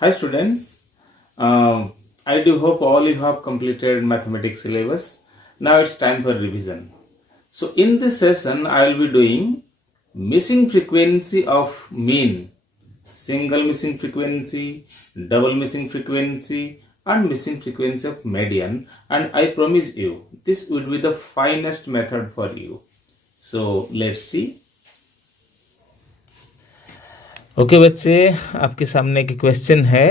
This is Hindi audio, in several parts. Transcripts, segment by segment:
Hi students, I do hope all you have completed mathematics syllabus. Now it's time for revision. So in this session I will be doing missing frequency of mean, single missing frequency, double missing frequency and missing frequency of median, and I promise you this will be the finest method for you. So let's see. Okay बच्चे, आपके सामने एक क्वेश्चन है,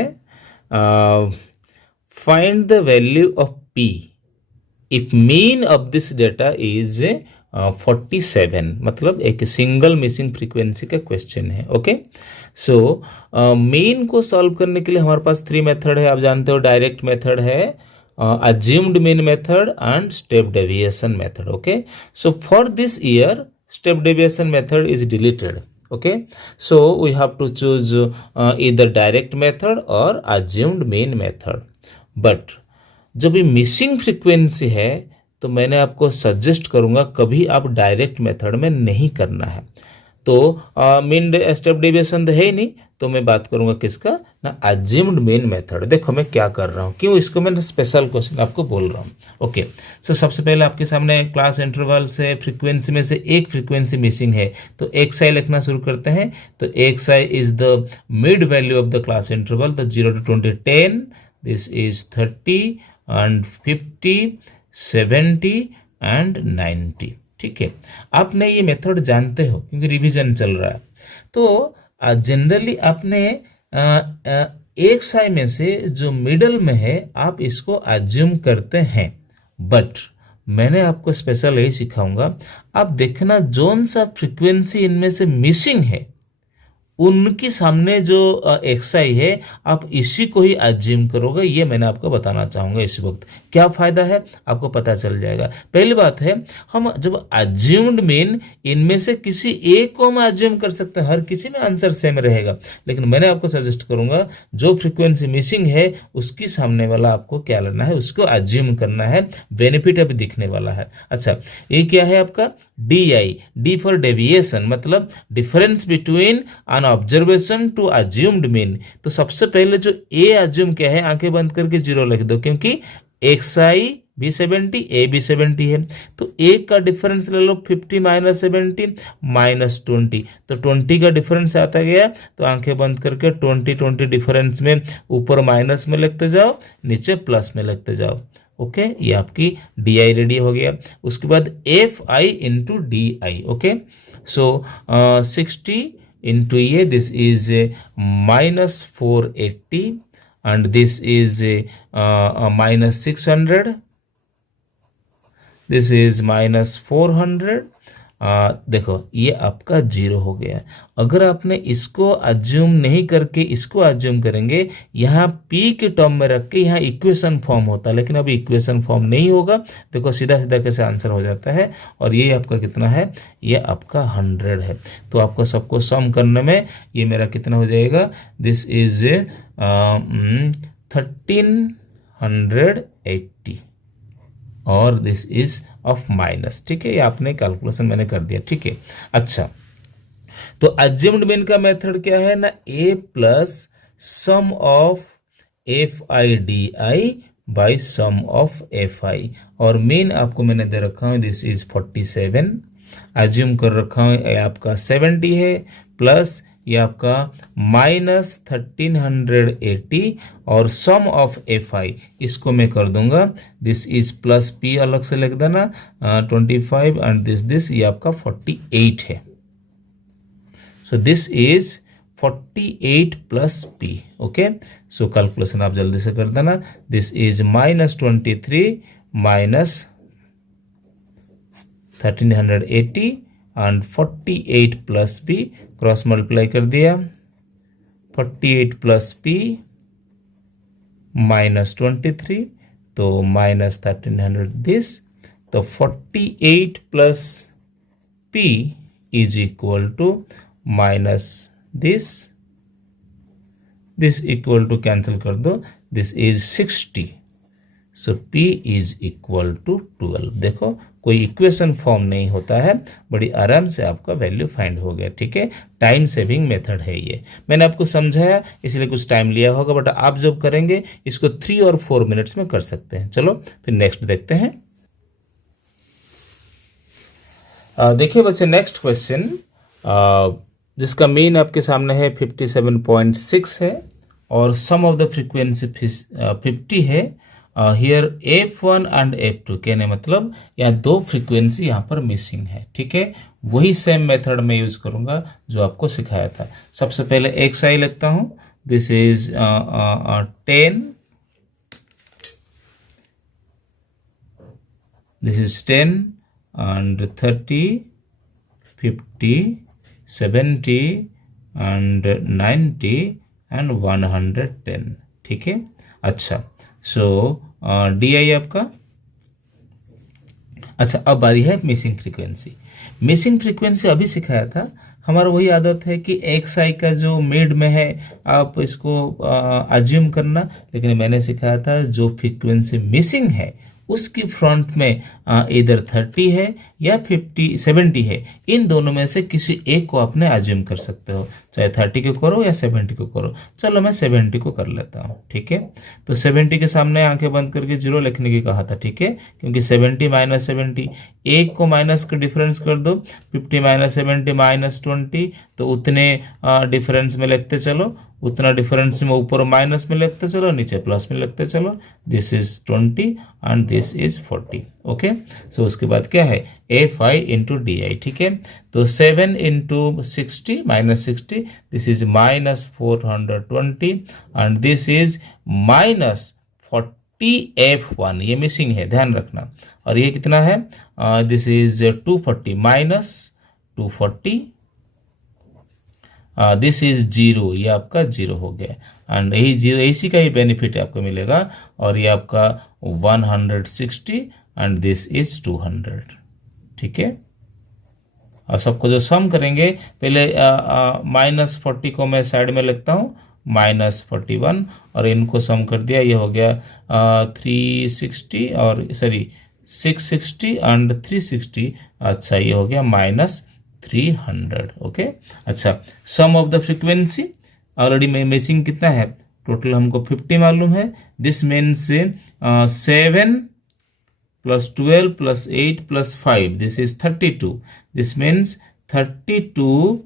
find the value of P if mean of this data is 47। मतलब एक सिंगल मिसिंग फ्रीक्वेंसी का क्वेश्चन है। ओके, सो मीन को सॉल्व करने के लिए हमारे पास 3 मेथड है। आप जानते हो, डायरेक्ट मेथड है, assumed mean method and step deviation method. Okay, so for this year step deviation method is deleted. Okay, so we have to choose either direct method or assumed mean method. But जब ये मिसिंग फ्रीक्वेंसी है तो मैंने आपको सजेस्ट करूंगा कभी आप डायरेक्ट मेथड में नहीं करना है। तो मीन स्टेप डेविएशन तो है ही नहीं, तो मैं बात करूंगा किसका ना, अज्यूम्ड मीन मेथड। देखो मैं क्या कर रहा हूं, क्यों इसको मैं स्पेशल क्वेश्चन आपको बोल रहा हूं। ओके, सो सबसे पहले आपके सामने क्लास इंटरवल से फ्रीक्वेंसी में से एक फ्रीक्वेंसी मिसिंग है, तो XI लिखना शुरू करते हैं। तो XI is the mid value of the class interval, तो 0 to 20 10, this is 30 and 50, 70 and 90। ठीक है, आपने ये मेथड जानते हो क्योंकि रिवीजन चल रहा है। तो जनरली आपने एक साई में से जो मिडल में है आप इसको अज्यूम करते हैं, बट मैंने आपको स्पेशल यही सिखाऊंगा। आप देखना जोन सा फ्रीक्वेंसी इनमें से मिसिंग है उनके सामने जो XI है आप इसी को ही अज्यूम करोगे। ये मैंने आपको बताना चाहूंगा इस वक्त। क्या फायदा है आपको पता चल जाएगा। पहली बात है, हम जब अज्यूम्ड मीन इनमें से किसी एक को हम अज्यूम कर सकते हैं, हर किसी में आंसर सेम रहेगा, लेकिन मैंने आपको सजेस्ट करूंगा जो फ्रीक्वेंसी मिसिंग है उसकी सामने वाला आपको क्या लेना है, उसको अज्यूम करना है। बेनिफिट अभी दिखने वाला है। अच्छा, ये क्या है आपका DI, D फॉर डेविएशन, मतलब difference between an observation to assumed mean. तो सबसे पहले जो ए अज्यूम क्या है, आंखें बंद करके 0 लिख दो, क्योंकि XI भी 70, ए भी 70 है। तो ए का डिफरेंस ले लो 50 माइनस 70 माइनस 20, तो 20 का डिफरेंस आता गया। तो आंखें बंद करके 20 डिफरेंस में ऊपर माइनस में लिखते जाओ, नीचे प्लस में लिखते जाओ। ओके, ये आपकी DI रेडी हो गया। उसके बाद FI इंटू DI। ओके, सो 60 into ये, this is minus 480 and this is minus 600, this is minus 400। देखो ये आपका 0 हो गया। अगर आपने इसको अज्यूम नहीं करके इसको अज्यूम करेंगे, यहाँ P के टर्म में रख के यहाँ इक्वेशन फॉर्म होता है, लेकिन अभी इक्वेशन फॉर्म नहीं होगा। देखो सीधा सीधा कैसे आंसर हो जाता है। और ये आपका कितना है, ये आपका 100 है। तो आपको सबको सम करने में ये मेरा कितना हो जाएगा, दिस इज 1380 और दिस इज ऑफ माइनस। ठीक है, ये आपने कैलकुलेशन मैंने कर दिया। ठीक है, अच्छा, तो अज्यूम्ड मीन का मेथड क्या है ना, A plus sum of FI/DI by sum of FI। और मीन आपको मैंने दे रखा हूं, दिस इज 47, अज्यूम कर रखा हूं ये आपका 70 है, प्लस ये आपका माइनस 1380 और सम ऑफ FI इसको मैं कर दूंगा, दिस इज प्लस P अलग से लिख देना 25 एंड दिस ये आपका 48 है। So this is 48 plus P। Okay, so calculation आप जल्दी से कर देना। This is minus 23 minus 1380 and 48 plus P, cross multiply कर दिया। 48 प्लस P माइनस 23, तो माइनस 1300 दिस, तो 48 plus P is equal to minus this equal to cancel कर दो, this is 60। So P is equal to 12। देखो कोई इक्वेशन फॉर्म नहीं होता है, बड़ी आराम से आपका वैल्यू फाइंड हो गया। ठीक है, टाइम सेविंग मेथड है ये। मैंने आपको समझाया इसलिए कुछ टाइम लिया होगा, बट आप जब करेंगे इसको 3 और 4 मिनट्स में कर सकते हैं। चलो फिर नेक्स्ट देखते हैं। देखिए बच्चे नेक्स्ट क्वेश्चन जिसका मीन आपके सामने है 57.6 है और सम ऑफ द फ्रीक्वेंसी 50 है। हियर F1 एंड F2 कहने मतलब यहाँ दो फ्रीक्वेंसी यहाँ पर मिसिंग है। ठीक है, वही सेम मेथड में यूज करूंगा जो आपको सिखाया था। सबसे पहले एक साई लिखता हूं, this is 10, this is 10 and 30, 50, 70 and 90 and 110। ठीक है, अच्छा सो DI आपका। अच्छा अब बारी है मिसिंग फ्रीक्वेंसी। मिसिंग फ्रीक्वेंसी अभी सिखाया था, हमारा वही आदत है कि एक साई का जो मिड में है आप इसको अज्यूम करना, लेकिन मैंने सिखाया था जो फ्रीक्वेंसी मिसिंग है उसकी फ्रंट में इधर 30 है या 50 70 है, इन दोनों में से किसी एक को आपने अज्यूम कर सकते हो, चाहे 30 को करो या 70 को करो। चलो मैं 70 को कर लेता हूँ। ठीक है, तो 70 के सामने आंखें बंद करके 0 लिखने की कहा था। ठीक है, क्योंकि 70 माइनस 70, एक को माइनस का डिफरेंस कर दो, 50 माइनस 70 माइनस 20, तो उतने डिफरेंस में लिखते चलो, उतना डिफरेंस में ऊपर माइनस में लिखते चलो, नीचे प्लस में लिखते चलो। This is 20 and this is 40। Okay, so उसके बाद क्या है F1 इंटू DI। ठीक है, तो 7 into 60 minus 60, this is minus 420 and this is minus 40 F1, ये मिसिंग है ध्यान रखना। और ये कितना है, this is 240 minus 240, this is 0, ये आपका 0 हो गया एंड यही 0 इसी का ही बेनिफिट आपको मिलेगा। और ये आपका 160 एंड दिस इज 200। ठीक है, और सबको जो सम करेंगे पहले माइनस 40 को मैं साइड में लिखता हूँ, माइनस 41, और इनको सम कर दिया, ये हो गया 360 और सॉरी 660 एंड 360। अच्छा ये हो गया माइनस 300। ओके, अच्छा सम ऑफ द फ्रीक्वेंसी ऑलरेडी में मिसिंग कितना है, टोटल हमको 50 मालूम है। This means 7 plus 12 plus 8 plus 5, this is 32। This means 32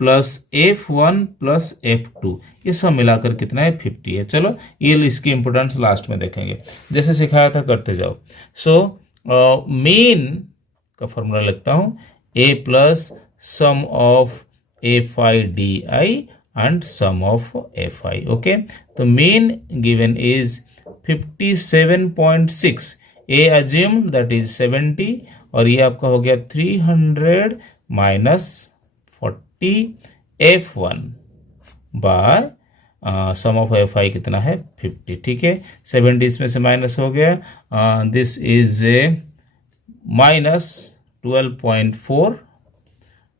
plus F1 plus F2, ये सब मिलाकर कितना है 50 है। चलो ये इसकी इंपोर्टेंस लास्ट में देखेंगे, जैसे सिखाया था करते जाओ। सो मेन का फॉर्मूला लिखता हूँ, A plus sum of F1 DI and sum of F1। okay, तो mean given is 57.6, A assumed that is 70, और ये आपका हो गया 300 minus 40 F1 bye some of F1 कितना है 50। ठीक है, 70 इसमें से माइनस हो गया, this is minus 12.4।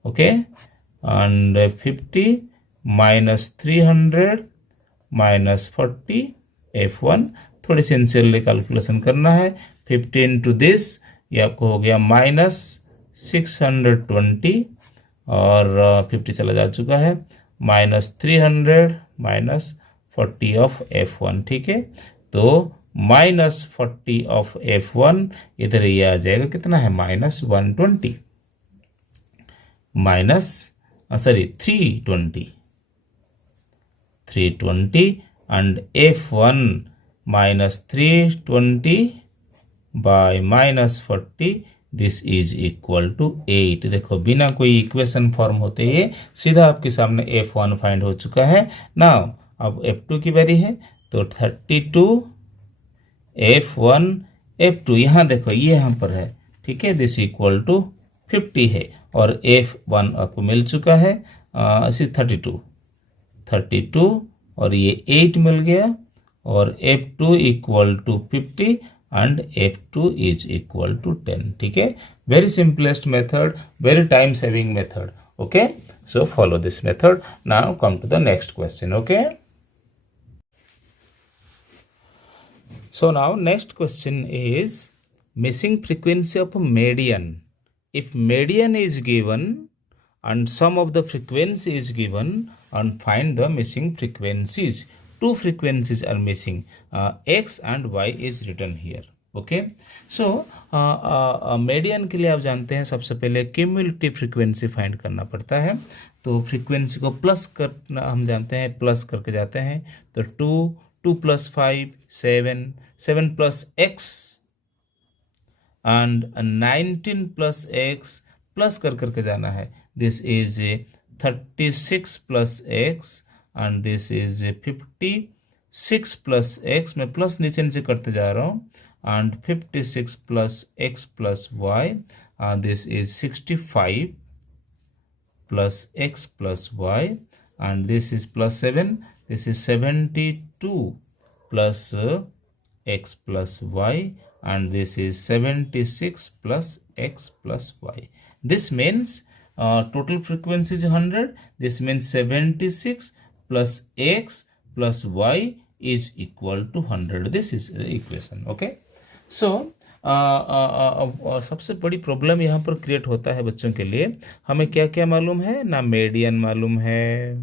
Okay, and 50 minus 300 minus 40 F1, थोड़ी सिंसियरली कैलकुलेशन करना है। 15 टू दिस, ये आपको हो गया माइनस 620 और 50 चला जा चुका है, माइनस 300 माइनस 40 ऑफ F1। ठीक है, तो माइनस 40 ऑफ F1 इधर ये आ जाएगा, कितना है minus 120 minus sorry 320 and F1 minus 320 by minus 40, this is equal to 8। देखो बिना कोई इक्वेशन फॉर्म होते ही सीधा आपके सामने F1 फाइंड हो चुका है। नाउ अब F2 की बारी है, तो 32 F1 F2, यहाँ देखो ये यहाँ पर है। ठीक है, दिस इक्वल टू 50 है और F1 आपको मिल चुका है 32 और ये 8 मिल गया, और F2 equal to 50 and F2 is equal to 10। ठीक है, very simplest method, very time saving method. Okay, so follow this method. Now come to the next question. Okay, So now next question is missing frequency of median. If median is given and sum of the frequency is given and find the missing frequencies. Two frequencies are missing, x and y is written here. Okay so median के लिए आप जानते हैं सबसे पहले क्यूमुलेटिव फ्रीक्वेंसी फाइंड करना पड़ता है। तो फ्रीक्वेंसी को प्लस करना हम जानते हैं, प्लस करके जाते हैं तो 2 + 5 7 + x एंड 19 + x प्लस करके जाना है। This is 36 + x and this is 56 + x, मैं प्लस नीचे करते जा रहा हूँ, and 56 + x + y, this is 65 + x + y, and this is +7, this is 72 + x + y, and this is 76 + x + y. This means total frequency is 100. This means 76 + x + y is equal to 100. This is the equation. Okay. सो सबसे बड़ी प्रॉब्लम यहाँ पर क्रिएट होता है बच्चों के लिए। हमें क्या क्या मालूम है ना, मीडियन मालूम है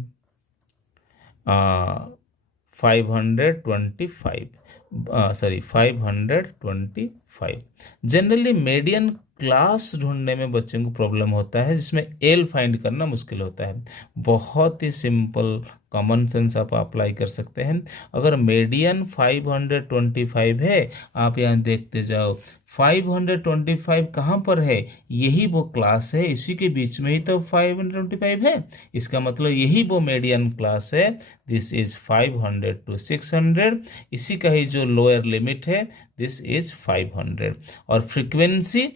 525। जनरली मीडियन क्लास ढूंढने में बच्चों को प्रॉब्लम होता है, जिसमें एल फाइंड करना मुश्किल होता है। बहुत ही सिंपल कॉमन सेंस आप अप्लाई कर सकते हैं। अगर मीडियन 525 है, आप यहाँ देखते जाओ 525 कहाँ पर है, यही वो क्लास है, इसी के बीच में ही तो 525 है। इसका मतलब यही वो मीडियन क्लास है। दिस इज 500 to 600, इसी का ही जो लोअर लिमिट है, दिस इज 500। और फ्रीक्वेंसी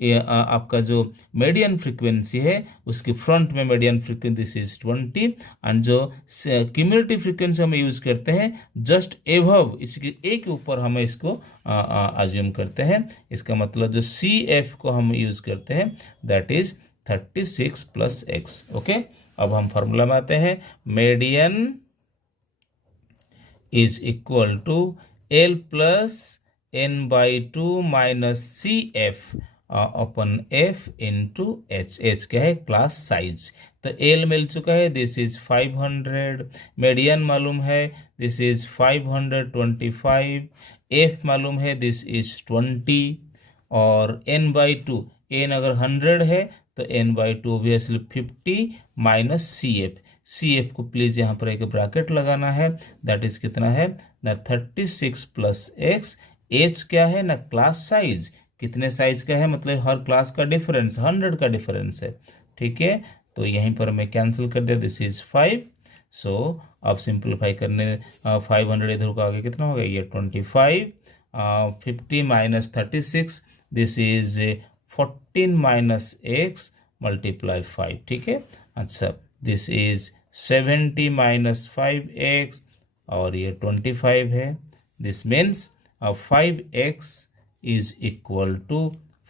आपका जो मीडियन फ्रीक्वेंसी है उसकी फ्रंट में median frequency this is 20, and जो क्यूमुलेटिव फ्रीक्वेंसी हम यूज करते हैं जस्ट एबव, इसके एक ऊपर हम इसको अज्यूम करते हैं। इसका मतलब जो CF को हम यूज करते हैं दैट इज 36 + x। ओके, अब हम फॉर्मूला में आते हैं। Median is equal to L + n/2 - CF upon f into h। h क्या है, क्लास साइज। तो एल मिल चुका है, दिस इज 500। मीडियन मालूम है, दिस इज 525। f मालूम है, दिस इज 20। और n/2, n अगर 100 है तो n/2 ऑब्वियसली 50 - CF। CF को प्लीज यहाँ पर एक ब्रैकेट लगाना है, दैट इज कितना है ना 36 + x। h क्या है ना, क्लास साइज, कितने साइज का है मतलब हर क्लास का डिफरेंस, 100 का डिफरेंस है। ठीक है, तो यहीं पर मैं कैंसिल कर दिया, दिस इज 5। सो अब सिंप्लीफाई करने 500 इधर को आगे कितना होगा, ये 25। 50 - 36, दिस इज 14 - x × 5। ठीक है, अच्छा, दिस इज 70 - 5x और ये 25 है। This means 5x is equal to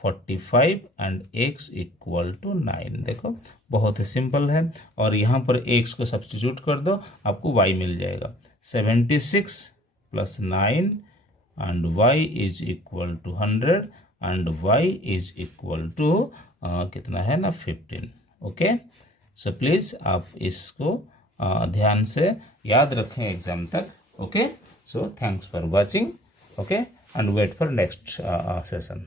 45 and x equal to 9। देखो बहुत ही सिंपल है, और यहाँ पर x को सब्स्टिट्यूट कर दो, आपको y मिल जाएगा 76 + 9 and y is equal to 100 and y is equal to कितना है ना 15। ओके, सो प्लीज आप इसको ध्यान से याद रखें एग्जाम तक। Okay, so thanks for watching. Okay, and wait for next session.